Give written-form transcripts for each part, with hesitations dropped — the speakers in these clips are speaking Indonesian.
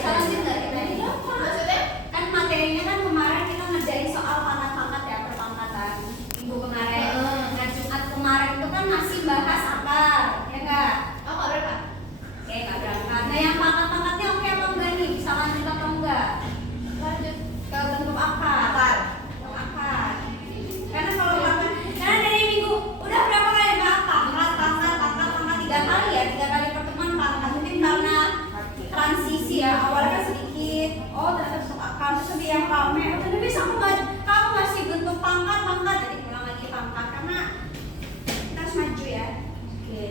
bisa lanjut nggak kita ini? Maksudnya kan materinya kan kemarin kita ngerjain soal pangkat-pangkat ya, perpangkatan minggu kemarin. Nah Jumat kemarin itu kan masih bahas akar, ya nggak? Oh nggak berangkat? Oke nggak berangkat. Nah yang pangkat-pangkatnya oke apa enggak nih? Bisa lanjut atau enggak? Lanjut ke bentuk akar. Karena kalau pangkat, karena dari minggu udah berapa kali bahas pangkat 3 kali ya, 3 kali pertemuan pangkat. Mungkin karena transisi ya, awalnya kan sedikit, oh ternyata bentuk akar, terus lebih yang rame, oh ternyata bisa kamu masih bentuk pangkat, jadi pulang lagi pangkat, karena kita harus maju ya. Oke.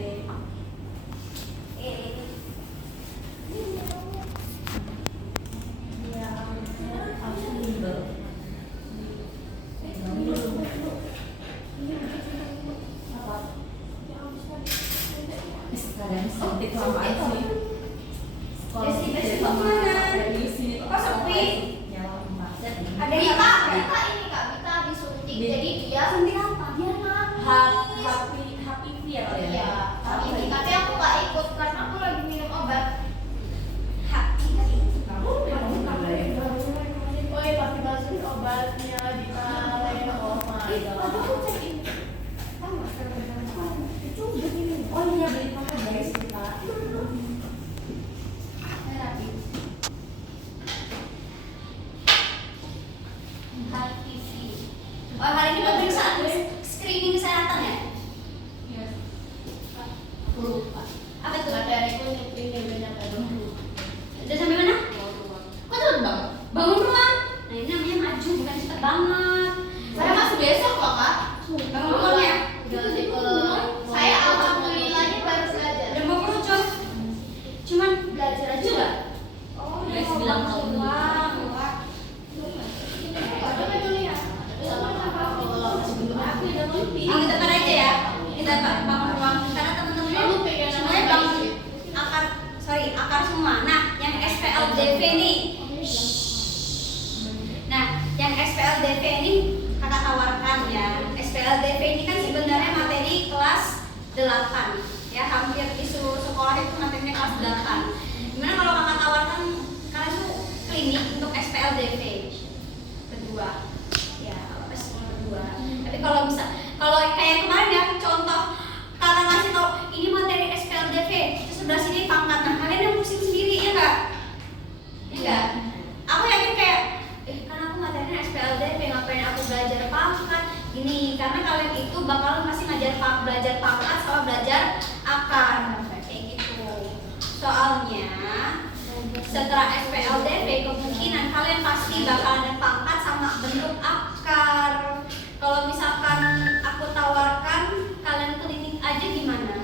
Akar semua. Nah, yang SPLDV nih. Nah, yang SPLDV ini kakak tawarkan ya. SPLDV ini kan sebenarnya materi kelas 8 ya, hampir di seluruh sekolah itu materinya kelas 8. Gimana kalau kakak tawarkan kalian tuh klinik untuk SPLDV kedua ya, kalau kedua. Tapi kalau bisa, kalau kayak kemarin ya, contoh kakak ngasih tau ini materi SPLDV, terus sebelah sini pangkat. Nah kalian yang pusing sendiri ya enggak? Ya enggak? Aku yakin kayak karena aku materinya SPLDV, ngapain aku belajar pangkat ini, karena kalian itu bakalan masih belajar pangkat sama belajar akar kayak gitu. Soalnya setelah SPLDV kemungkinan kalian pasti bakalan ada pangkat sama bentuk akar. Kalau misalkan aku tawarkan kalian klinik aja gimana?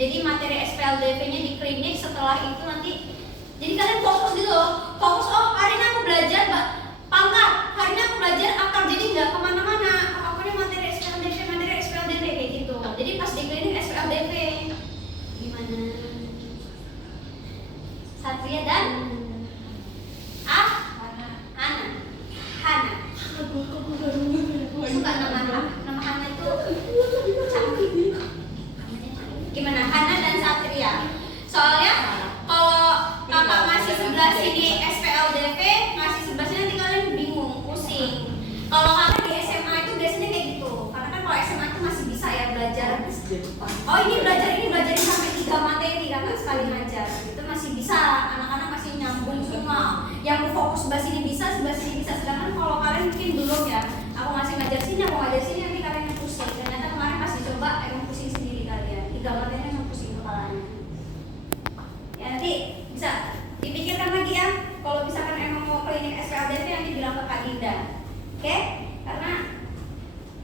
Jadi materi SPLDV-nya di klinik, setelah itu nanti jadi kalian fokus gitu loh. Fokus, oh hari ini aku belajar pangkat, hari ini aku belajar akar, jadi nggak kemana-mana. Aku ini materi SPLDV kayak gitu. Jadi pas di klinik SPLDV gimana? Satria dan Hana. Suka nama Hana itu cantik. Gimana Hana dan Satria? Soalnya kalau kakak ngasih sebelah sini SPLDV, ngasih sebelah sini nanti kalian bingung, pusing. Kalau kakak di SMA itu biasanya kayak gitu. Karena kan kalau SMA itu masih bisa ya belajar. Oh ini belajarin sampai 3 materi kakak sekali ngajar. Itu masih bisa, anak-anak masih nyambung semua. Yang fokus sebelah sini bisa, sebelah sini bisa. Sedangkan kalau kalian mungkin belum ya. Aku ngasih ngajar sini, aku ngajar sini, nanti kalian yang pusing. Ternyata kemarin pas dicoba emang pusing sendiri kalian. 3 materi emang pusing kepalanya. Ya nanti bisa dipikirkan lagi ya. Kalau misalkan emang mau klinik SPLDV nanti bilang ke Kak Dinda. Oke? Karena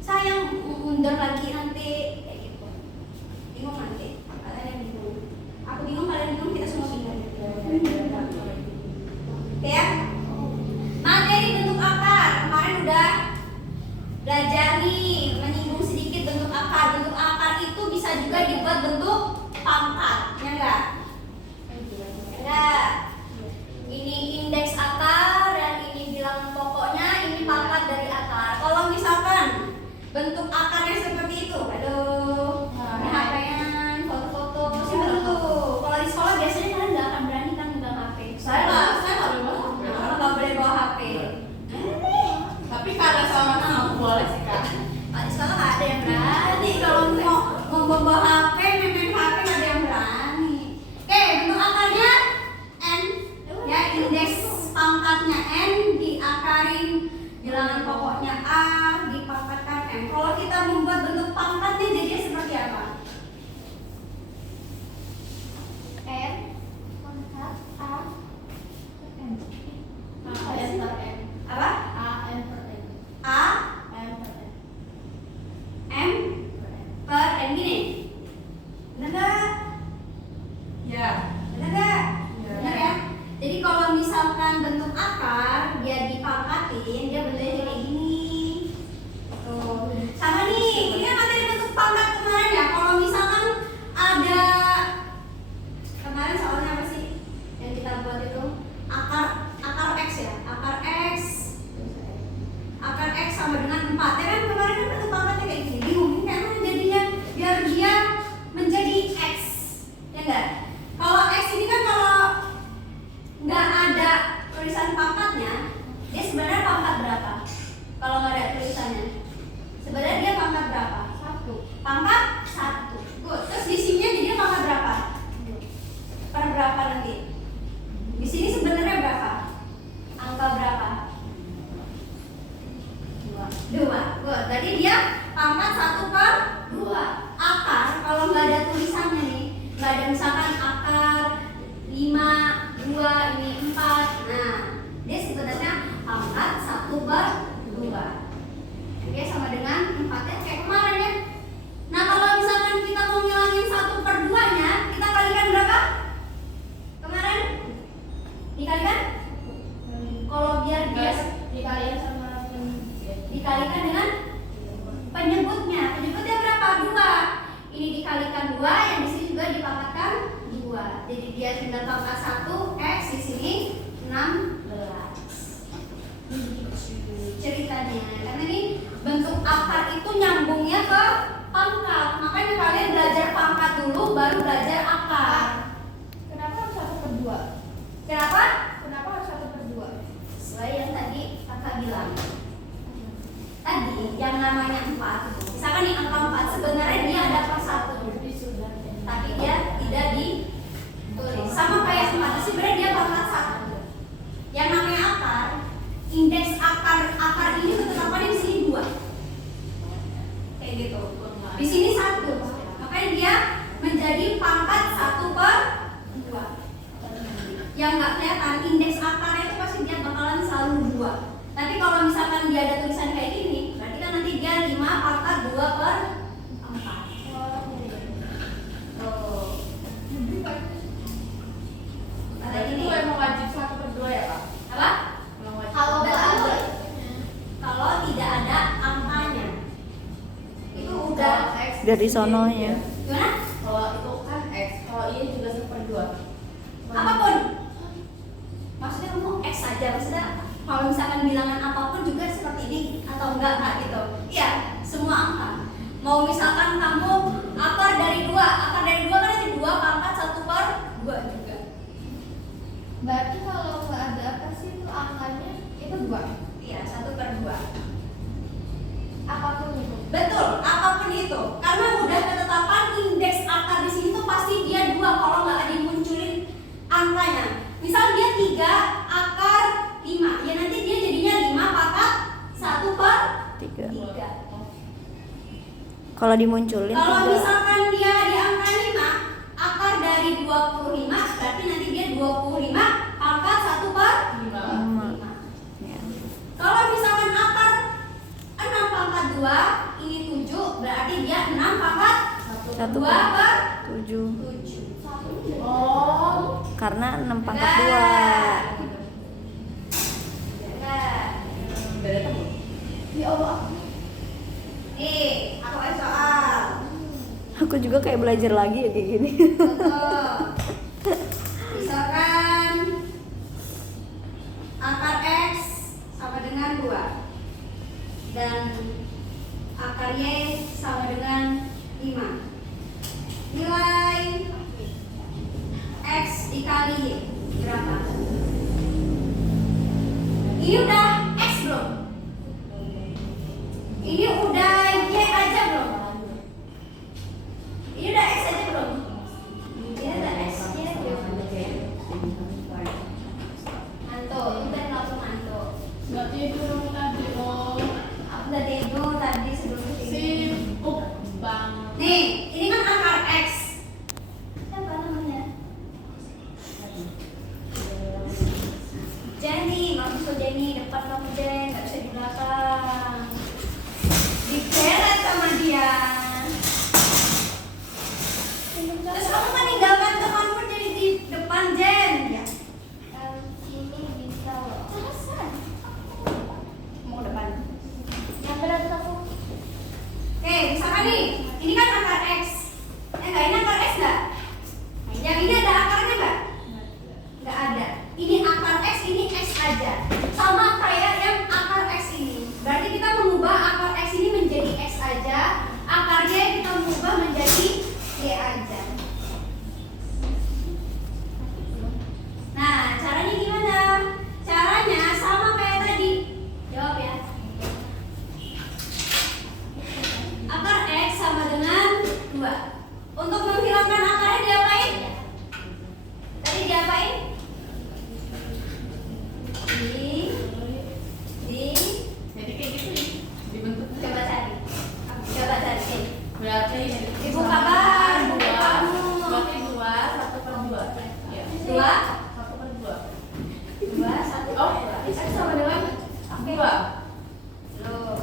sayang mundur lagi nanti kayak gitu. Bingung nanti. Kalian yang bingung. Aku bingung, kalian bingung, kita semua bingung. Oke ya? Materi bentuk akar kemarin udah belajar nih, menyinggung sedikit bentuk akar. Bentuk akar itu bisa juga dibuat bentuk pangkat, ya enggak? Enggak. Ini indeks akar dan ini bilang pokoknya ini pangkat dari akar. Kalau misalkan bentuk akarnya seperti itu, dia 9 pangkat 1 X, di sini 16. Ceritanya karena ini bentuk akar itu nyambungnya ke pangkat, makanya kalian belajar pangkat dulu baru belajar akar. Kenapa harus 1/2? Kenapa? Kenapa harus 1/2? Sesuai yang tadi kakak bilang. Tadi yang namanya 4, misalkan nih angka 4 sebenarnya dia ada per 1, tapi dia tidak ditulis. Sama kayak 4 sebenarnya dia pangkat 1. Yang namanya akar, indeks akar ini ketetapannya di sini 2. Kayak gitu. Di sini 1. Makanya dia menjadi pangkat 1/2. Yang nggak kelihatan indeks akarnya itu pasti dia bakalan selalu 2. Tapi kalau misalkan dia ada tulisan kayak gini, berarti kan nanti dia 5 pangkat 2/4. Tuh. Kata Itu gini. emang wajib 1/2 ya Kak? Apa? Emang wajib. Kalau tidak ada angkanya, itu udah X Dari sononya. gimana? Kalau itu kan X, kalau ini juga 1/2. Apapun. Maksudnya kamu X saja, maksudnya kalau misalkan bilangan apapun juga seperti ini atau enggak kak gitu. Iya, semua angka. Mau misalkan kamu akar dari 2 kan nanti 2 pangkat 1/2 juga. Berarti kalau nggak ada apa sih itu angkanya itu 2. Iya, 1/2. Apapun itu. Betul, apapun itu. Karena udah ketetapan indeks akar di sini tuh pasti dia 2 kalau nggak ada dimunculin angkanya. Misal dia 3 akar 5, ya nanti dia jadinya 5 pangkat 1/3. 3. Kalau dimunculin Kalau 3. misalkan dia di angka 5, akar dari 25 berarti nanti dia 25 pangkat 1/5. Ya. Kalau misalkan akar 6 pangkat 2, ini 7, berarti dia 6 pangkat 1/7. 2/7. Oh, Karena 6 pangkat Enggak. 2. Enggak. nggak ada temu. Ya Allah. Nih, aku kasih soal. Aku juga kayak belajar lagi ya kayak gini. Contoh. Misalkan akar X sama dengan 2 dan akar Y sama dengan 5. Nilai X dikali Y berapa? Ini udah X belum? Ini udah Y aja belum? Ini udah X aja belum? Ini udah X nya belum? Manto, itu tadi langsung manto. Nggak tidur tadi loh. Aku udah tidur tadi sebelum tidur. Sibuk banget. Nih, ini kan akar X. Siapa namanya? Jenny, maksud Jenny depan kamu Jen, nggak bisa di belakang. Digeret sama dia. Terus kamu meninggalkan temanmu jadi di depan Jen. Ya. Ini bisa loh. Alasan. Mau depan. Yang berat aku. Oke, misalkan nih, ini kan akar X. Enggak, ini akar X enggak? Yang ini ada akarnya enggak? Enggak ada. Ini akar X, ini X aja. Sama kayak yang akar X ini. Berarti kita mengubah akar X ini menjadi X aja, akarnya kita mengubah menjadi Y aja. Nah, caranya gimana? Caranya sama kayak tadi. Jawab ya. Akar X sama dengan 2. Untuk menghilangkan akarnya diapain? Tadi diapain? Jadi kayak gitu nih. Dibentuk. Coba cari. Coba cari. Berarti Ibu kabar, ibu dua. kamu. Berarti 2 1/2. Ya. 2 1/2. 2 1 Oh, X sama dengan 2. Loh.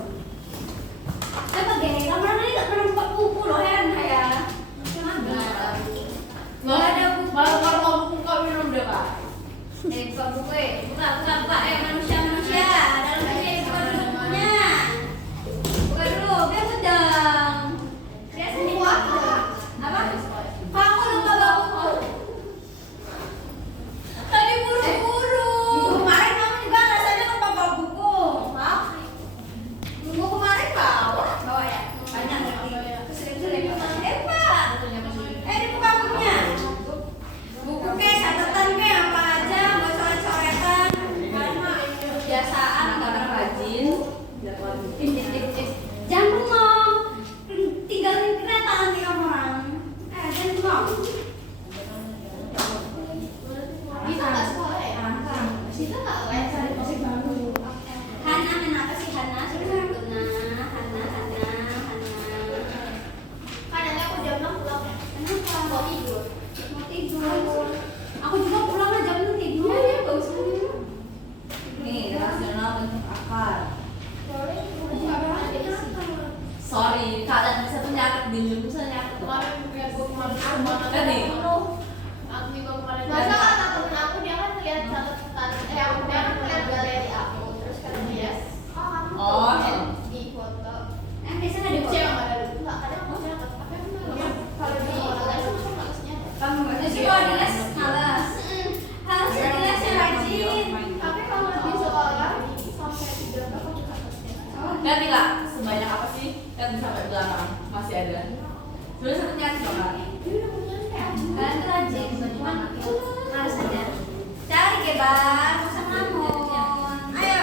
Coba gini, kamu ini nggak pernah buka buku loh, heran saya. Nggak ada buku. Malah kalau mau buku kau minum udah Kak. Buka buku buka manusia dalam ini buka dulu bukunya. Buka dulu, biar sedang. Biasanya apa? Kamu lupa bawa buku. Bar, nggak usah ngelamun. Ayo,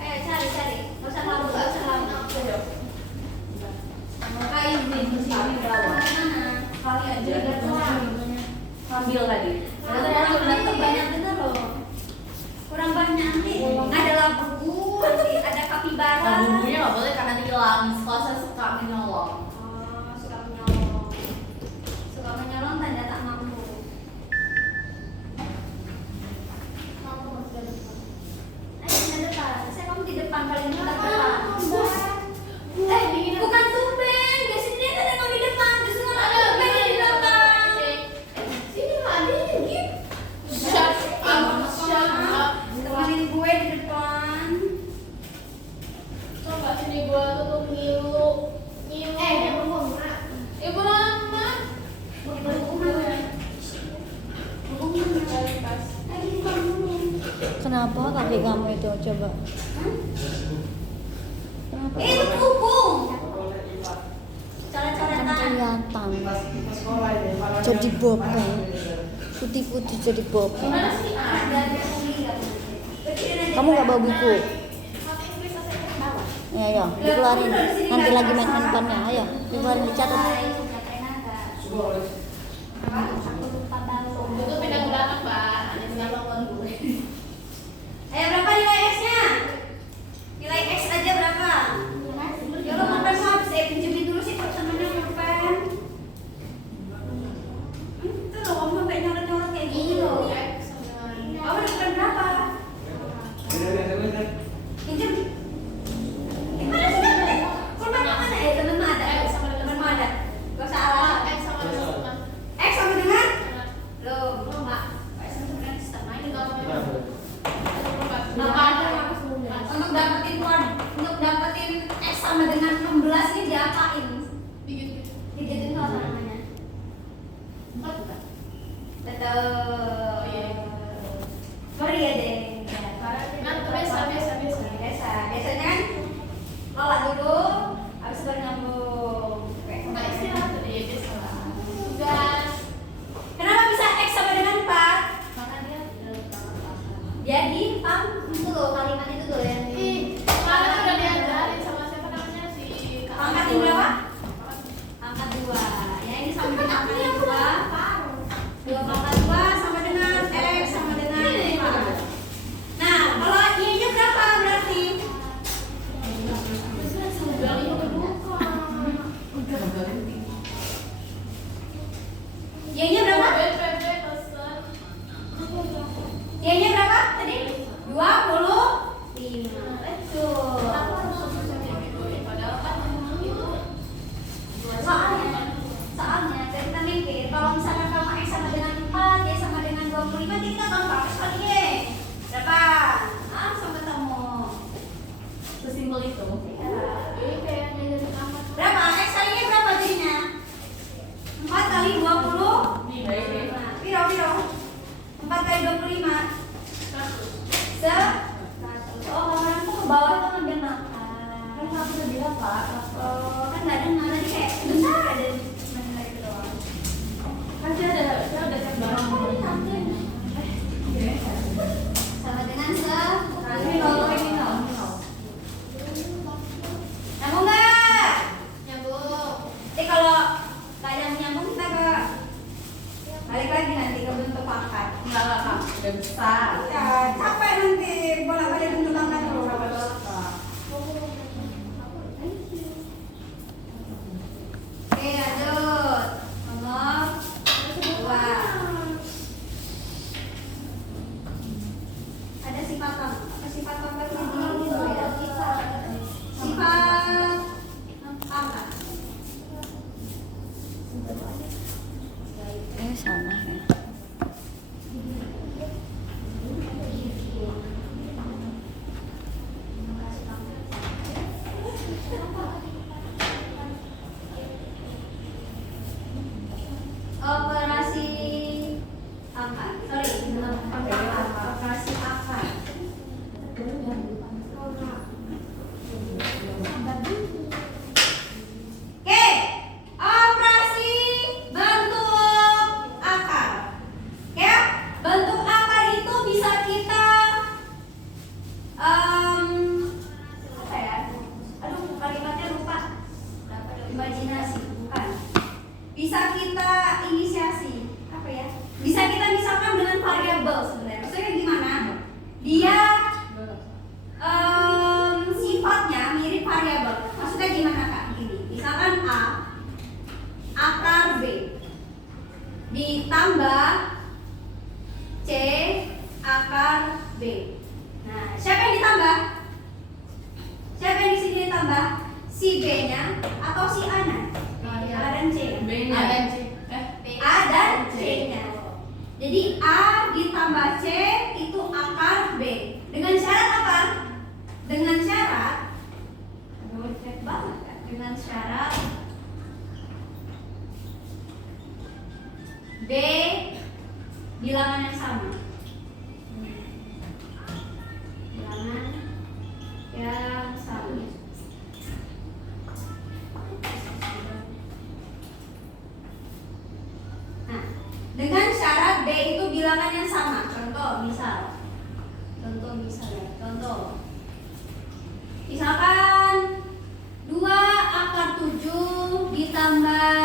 ayo cari. Nggak usah ngelamun. Kayu nih, kali aja. Ambil tadi. Kurang banyak bener loh. Kurang banyak nanti. Ada labu, nanti ada kapibara. Nah, bumbunya nggak boleh karena hilang. Kalau saya suka menyolong. Oh, suka menyolong. Suka menyolong tanda tak mampu. Ayo di depan. Saya kamu di depan paling depan. Bukan tumben. Biasanya dia kadang kamu di depan. Justru nggak ada tumben di belakang. Sini nggak ada yang gitu. Temenin gue di depan. Coba sini gua tutup ngilu. Ibu Rama. Kenapa kaki kamu itu coba? Kenapa? Itu punggung. Cara-cara Kan kelihatan. Jadi bopeng. Putih-putih jadi bopeng. Kamu nggak bawa buku? Ya, ayo, dikeluarin. Nanti lagi main handphonenya, ayo, dikeluarin dicatat. Itu pindah ke belakang, Pak. Ada belakang gue. Ayo berapa nilai X-nya? Nilai X aja berapa? Ya lo makan habis, pinjemin dulu sih temennya pulpen. Itu loh, kamu sampai nyorot-nyorot kayak gini loh. Kamu udah bukan berapa? Pinjem. Mana sih temen? Pulpen mana ya? Temen mah ada. Temen mah ada. Gak usah alasan. X sama dengan? Loh, enggak. X sama dengan setengah ini kalau untuk dapetin X sama dengan 16 ini diapain? Digituin apa namanya? Betul. Sorry ya deh. Biasanya kan lola dulu, habis baru nyambung. Kenapa bisa X sama dengan 4? Jadi itu loh kalimat itu tuh yang pangkat yang berapa? Pangkat 2. Ya ini sama dengan angka yang 2. 2 pangkat 2 sama dengan X sama dengan 4. Nah, kalau Y-nya berapa berarti? Y-nya berapa? Y-nya berapa tadi? 25. Betul. Soalnya kita mikir kalau misalkan kamu X sama dengan 4, Y sama dengan 25, jadi kita tahu berapa kali Y. Berapa? Sama kamu. Sesimpel itu. Berapa? X kalinya berapa jadinya? 4 kali 20. Piro? 4 kali 25. 100. Oh, kemarin tuh ke bawah tuh ngambil makan. Kan aku udah bilang, Pak. Oh, kan nggak dengar tadi kayak bentar ada sebentar itu doang. Kan dia udah cek barang. Sama dengan ini loh. Nyambung nggak? Jadi kalau nggak ada nyambung kita balik lagi nanti ke bentuk pangkat. Enggak, Kak. Udah besar. Ya, capek nanti bolak-balik bentuk pangkat terus. Oke, lanjut. Nomor 2. Ada sifat apa sifat pangkat ini ya? Sifat pangkat. Ini sana ya. ditambah C itu akar B. Dengan syarat apa? Dengan syarat, cek banget kan? Dengan syarat B bilangan yang sama. Bilangan yang sama. Nah, dengan syarat B itu bilangan yang sama. Contoh misal ya. Misalkan 2 akar 7 ditambah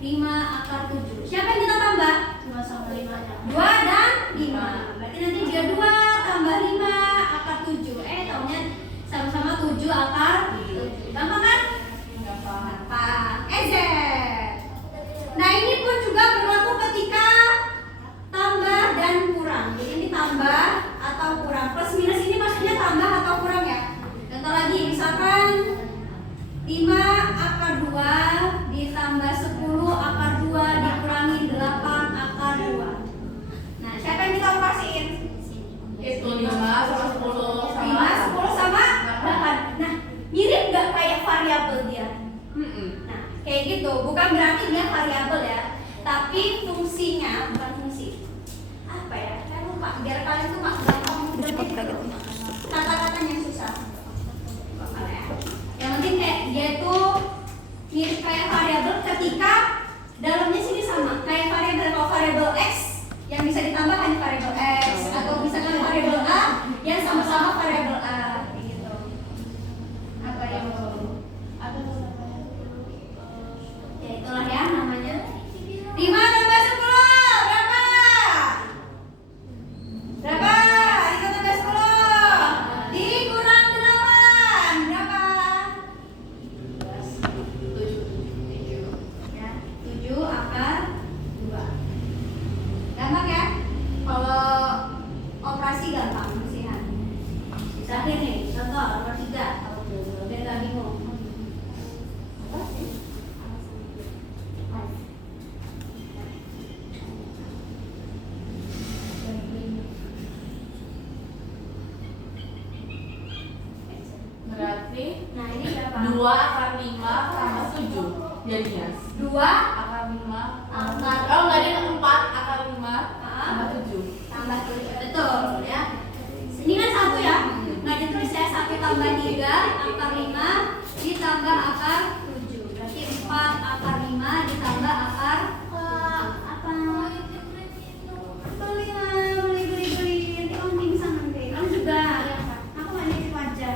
5 akar 7. Siapa yang kita tambah? 2 sama 5 nya. 2 dan 5. Berarti nanti juga 2 tambah 5 akar 7. Taunya sama-sama 7 akar 7. Gampang kan? Gampang. Z. Nah, ini pun juga berlaku ketika tambah dan kurang. Jadi ini tambah atau kurang. Plus minus ini maksudnya tambah atau kurang ya. Contoh lagi, misalkan 5 akar 2 ditambah 10 akar 2 dikurangi 8 akar 2. Nah, siapa yang kita operasiin? Itu 5 sama 10 sama 5, 10 sama 8. Nah, mirip gak kayak variabel dia? Nah, kayak gitu. Bukan berarti dia variabel ya, tapi fungsinya bukan fungsi. Apa ya? Saya lupa. Biar kalian tuh gampang Cepat kayak gitu. kata-katanya susah. Yang penting kayak dia itu mirip kayak variabel ketika dalamnya sini sama. Kayak variabel, kalau variabel x yang bisa ditambah hanya variabel x, atau misalkan variabel a yang sama-sama variabel a, kayak gitu. Apa yang ya itulah ya namanya. 5 tambah 10 berapa? Berapa? 5 tambah 10 dikurang 8 berapa? 7 ya, 7 akar 2. Gampang ya? Kalau operasi gampang, musihan. Misalnya nih, contoh nomor 3. Biar gak bingung. Apa sih? Berarti Nah, ini berapa? 2 akar 5 tambah 7 jadinya. 2 Akar 5 Akar. Oh enggak, dia 4 akar 5 tambah 7. tambah 7. Betul ya. Ini kan 1 ya. Nah, ditulisnya 1 tambah 3 akar 5 ditambah akar 7. Berarti 4 akar 5 ditambah akar apa? Beli. Nanti om pingsan nanti. Kamu juga. Aku nggak nitip aja.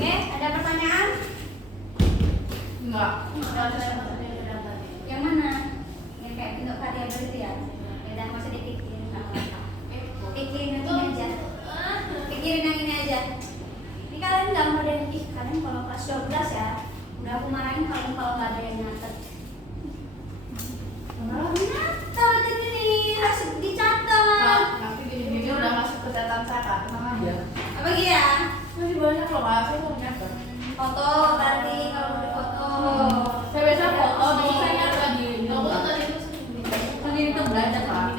Oke, ada pertanyaan? Enggak. Yang mana? Yang kayak bentuk variabel itu ya? Beda, nggak usah dipikirin, nggak apa-apa. Pikirin yang ini aja. Pikirin yang ini aja. Ini kalian nggak mau ada yang kalian kalau kelas 12 ya, udah aku marahin kalian kalau nggak ada yang nyatet. Nyatet ini nih, harus dicatat. Nanti gini-gini udah masuk ke catatan saya, tenang aja. Apa gitu ya? Masih banyak loh, Kak. Saya mau nyatet. Foto berarti kalau udah foto. Saya biasa foto, biasanya saya nyatet di kan ini tuh belajar, Kak.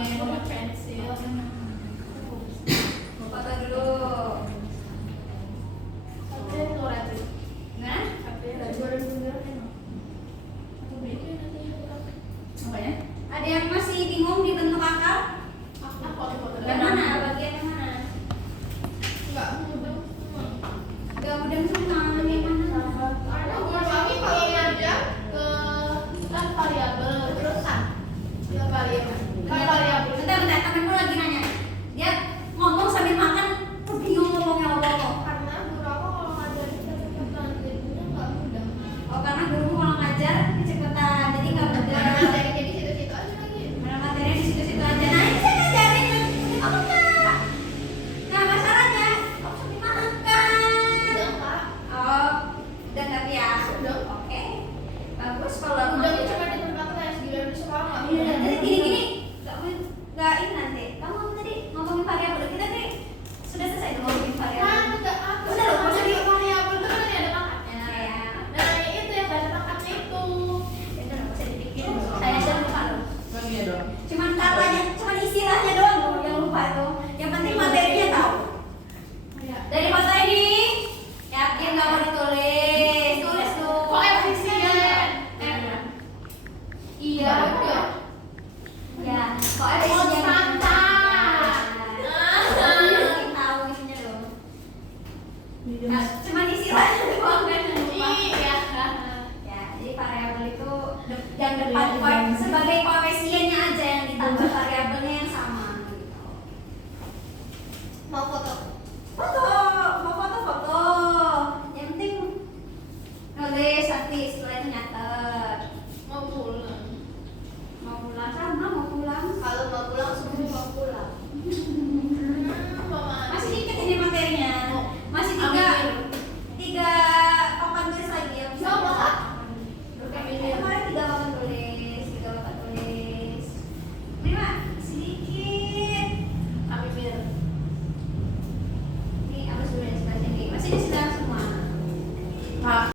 Foto dulu. Nah, Apanya? ada yang masih bingung di bentuk akar? Yang mana? Bagian yang mana? Gak mudeng semua. Yang mana? Karena buat kami kalau aja ke kan variabel terus kan. Kita variabel. Soalnya isinya